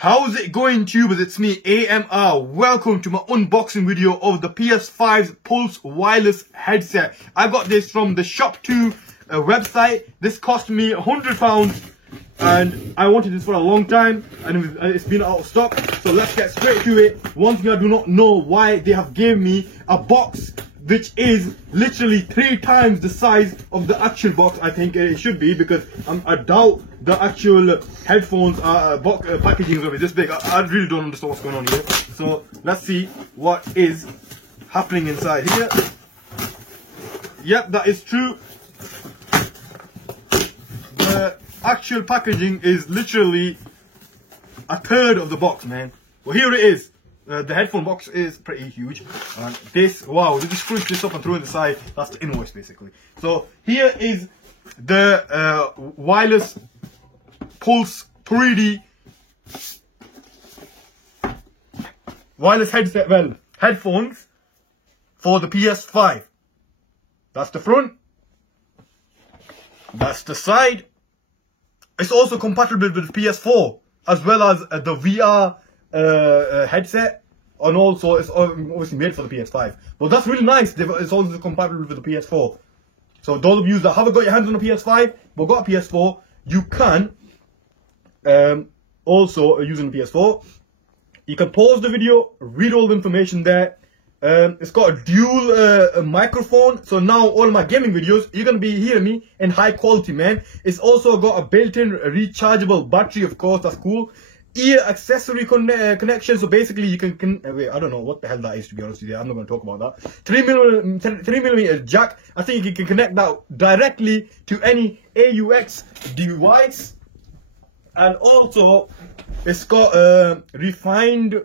How's it going, tubers? It's me, AMR. Welcome to my unboxing video of the PS5's Pulse wireless headset. I got this from the Shop2 website. This cost me £100 and I wanted this for a long time and it's been out of stock. So let's get straight to it. Once again, I do not know why they have given me a box which is literally 3 times the size of the actual box. I think it should be, because I doubt the actual headphones packaging is this big. I really don't understand what's going on here. So let's see what is happening inside here. Yep, that is true. The actual packaging is literally a third of the box, man. Well, here it is. The headphone box is pretty huge, and this, wow, they just scrunch this up and throw it inside. That's the invoice basically. So here is the wireless Pulse 3D wireless headset, well, headphones for the PS5. That's the front, that's the side. It's also compatible with PS4 as well as the VR headset, and also it's obviously made for the PS5. But that's really nice. It's also compatible with the PS4. So those of you that haven't got your hands on a PS5 but got a PS4, you can also using the PS4. You can pause the video, read all the information there. It's got a dual microphone, so now all my gaming videos you're gonna be hearing me in high quality, man. It's also got a built-in rechargeable battery, of course, that's cool. Ear accessory connection, so basically you can wait, I don't know what the hell that is, to be honest with you. I'm not going to talk about that. 3mm jack. I think you can connect that directly to any AUX device, and also it's got refined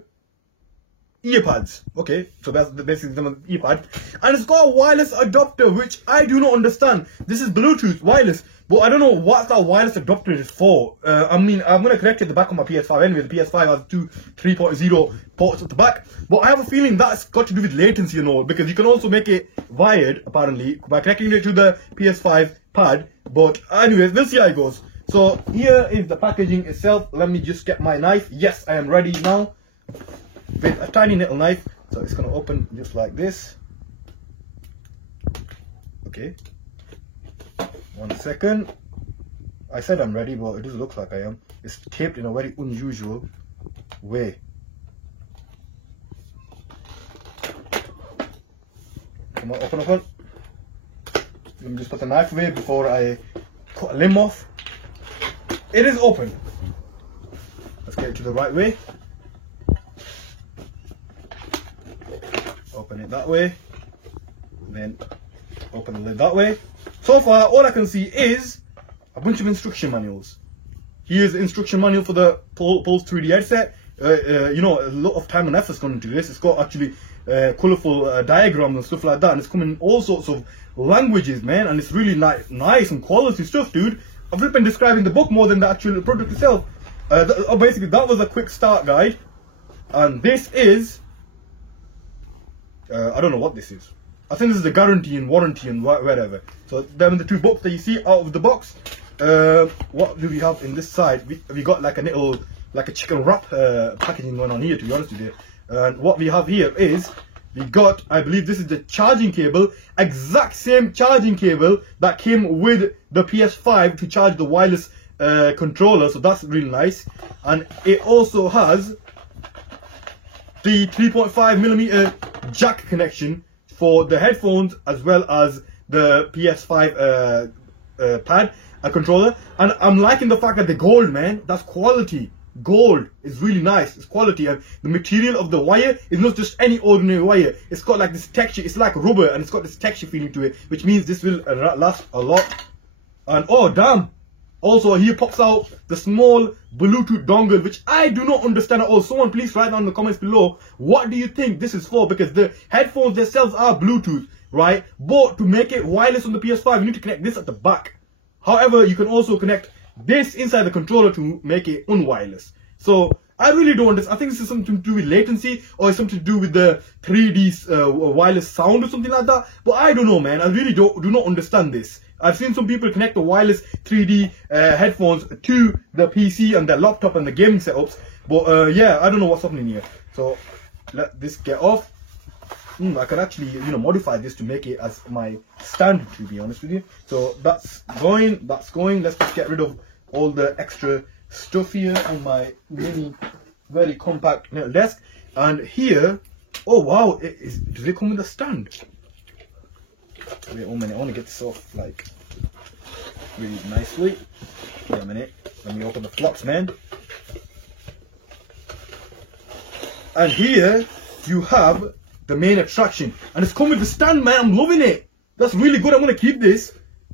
earpads. Okay, so that's basically the earpad, and it's got a wireless adapter, which I do not understand. This is Bluetooth wireless, but I don't know what that wireless adapter is for. I mean, I'm gonna connect it to the back of my PS5 anyway. The PS5 has two 3.0 ports at the back, but I have a feeling that's got to do with latency and all, because you can also make it wired apparently by connecting it to the PS5 pad. But anyways, we'll see how it goes. So here is the packaging itself. Let me just get my knife. Yes, I am ready now with a tiny little knife. So it's gonna open just like this. Okay, 1 second. I said I'm ready, but it doesn't look like I am. It's taped in a very unusual way. Come on, open. Let me just put the knife away before I cut a limb off. It is open. Let's get it to the right way. Open it that way, then open the lid that way. So far, all I can see is a bunch of instruction manuals. Here's the instruction manual for the Pulse 3D headset. You know, a lot of time and effort has gone into this. It's got actually colourful diagrams and stuff like that, and it's coming in all sorts of languages, man, and it's really nice and quality stuff, dude. I've been describing the book more than the actual product itself. Basically, that was a quick start guide, and this is I don't know what this is. I think this is the guarantee and warranty and whatever. So them are the two books that you see out of the box. What do we have in this side? We got like a little, like a chicken wrap packaging going on here, to be honest with you. And what we have here is, we got, I believe this is the charging cable, exact same charging cable that came with the PS5 to charge the wireless controller. So that's really nice. And it also has the 3.5mm jack connection for the headphones as well as the PS5 pad and controller. And I'm liking the fact that the gold, man, that's quality. Gold is really nice, it's quality, and the material of the wire is not just any ordinary wire. It's got like this texture, it's like rubber, and it's got this texture feeling to it, which means this will last a lot. And oh damn, also here pops out the small Bluetooth dongle, which I do not understand at all. Someone please write down in the comments below, what do you think this is for? Because the headphones themselves are Bluetooth, right? But to make it wireless on the PS5, you need to connect this at the back. However, you can also connect this inside the controller to make it unwireless. So I really don't understand. I think this is something to do with latency, or it's something to do with the 3D wireless sound or something like that. But I don't know, man. I really do not understand this. I've seen some people connect the wireless 3D headphones to the PC and the laptop and the gaming setups. But yeah, I don't know what's happening here. So let this get off. I can actually, modify this to make it as my stand, to be honest with you. So that's going. Let's just get rid of all the extra stuff here on my mini, very compact little desk. And here, oh wow, does it come with a stand? Wait 1 minute, I want to get this off like really nicely. Wait a minute, let me open the flops, man. And here you have the main attraction, and it's come with the stand, man. I'm loving it. That's really good. I'm gonna keep this.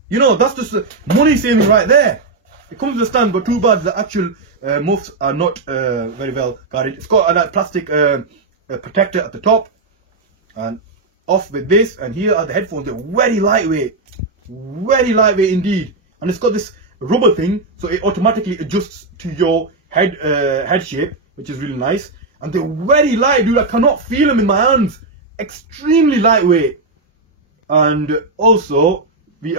That's just money saving right there. It comes with the stand, but too bad the actual muffs are not very well guarded. It's got that plastic protector at the top, and off with this. And here are the headphones. They're very lightweight indeed. And it's got this rubber thing, so it automatically adjusts to your head shape, which is really nice. And they're very light, dude. I cannot feel them in my hands. Extremely lightweight. And also, they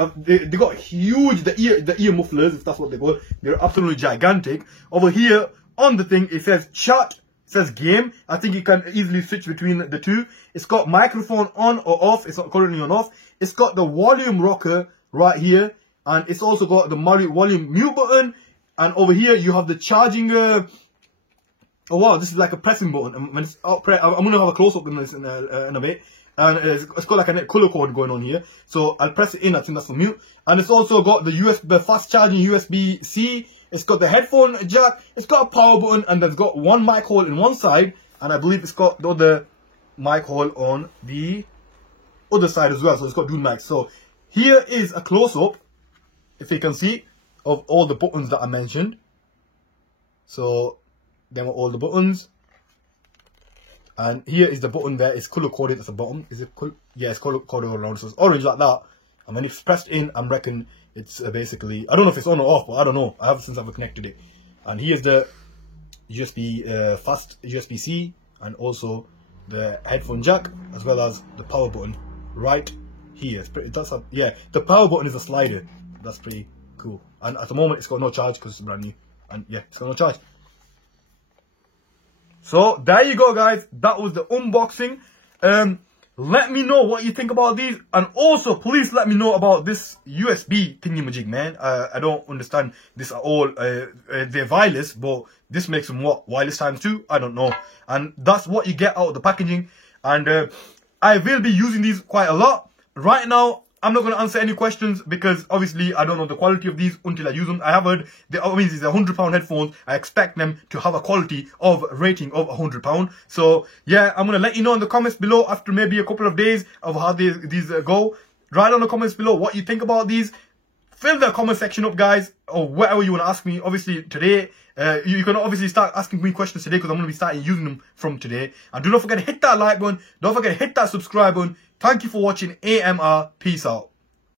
got huge, the ear mufflers, if that's what they call it. They're absolutely gigantic. Over here on the thing, it says chat, it says game. I think you can easily switch between the two. It's got microphone on or off. It's not currently on off. It's got the volume rocker right here. And it's also got the volume mute button. And over here, you have the charging... oh wow, this is like a pressing button. I'm going to have a close-up in this in a bit. And it's got like a color code going on here. So I'll press it in, I think that's for mute. And it's also got the fast charging USB-C. It's got the headphone jack. It's got a power button, and it's got one mic hole in one side. And I believe it's got the other mic hole on the other side as well. So it's got dual mics. So here is a close-up, if you can see, of all the buttons that I mentioned. So them are all the buttons. And here is the button there. It's color coded at the bottom. Is it color? Yeah, it's color coded around. So it's orange like that. And when it's pressed in, I reckon it's basically, I don't know if it's on or off, but I don't know. I haven't since I've connected it. And here's the fast USB-C, and also the headphone jack, as well as the power button right here. Yeah, the power button is a slider. That's pretty cool. And at the moment, it's got no charge because it's brand new. And yeah, it's got no charge. So there you go, guys. That was the unboxing. Let me know what you think about these, and also please let me know about this USB thingy-majig, man. I don't understand this at all. They're wireless, but this makes them what, wireless times 2? I don't know. And that's what you get out of the packaging. And I will be using these quite a lot. Right now, I'm not going to answer any questions because obviously I don't know the quality of these until I use them. I have heard these are £100 headphones. I expect them to have a quality of rating of £100. So yeah, I'm going to let you know in the comments below after maybe a couple of days of how these go. Write on the comments below what you think about these. Fill the comment section up, guys, or whatever you want to ask me. Obviously today, you can obviously start asking me questions today because I'm going to be starting using them from today. And do not forget to hit that like button. Don't forget to hit that subscribe button. Thank you for watching AMR. Peace out.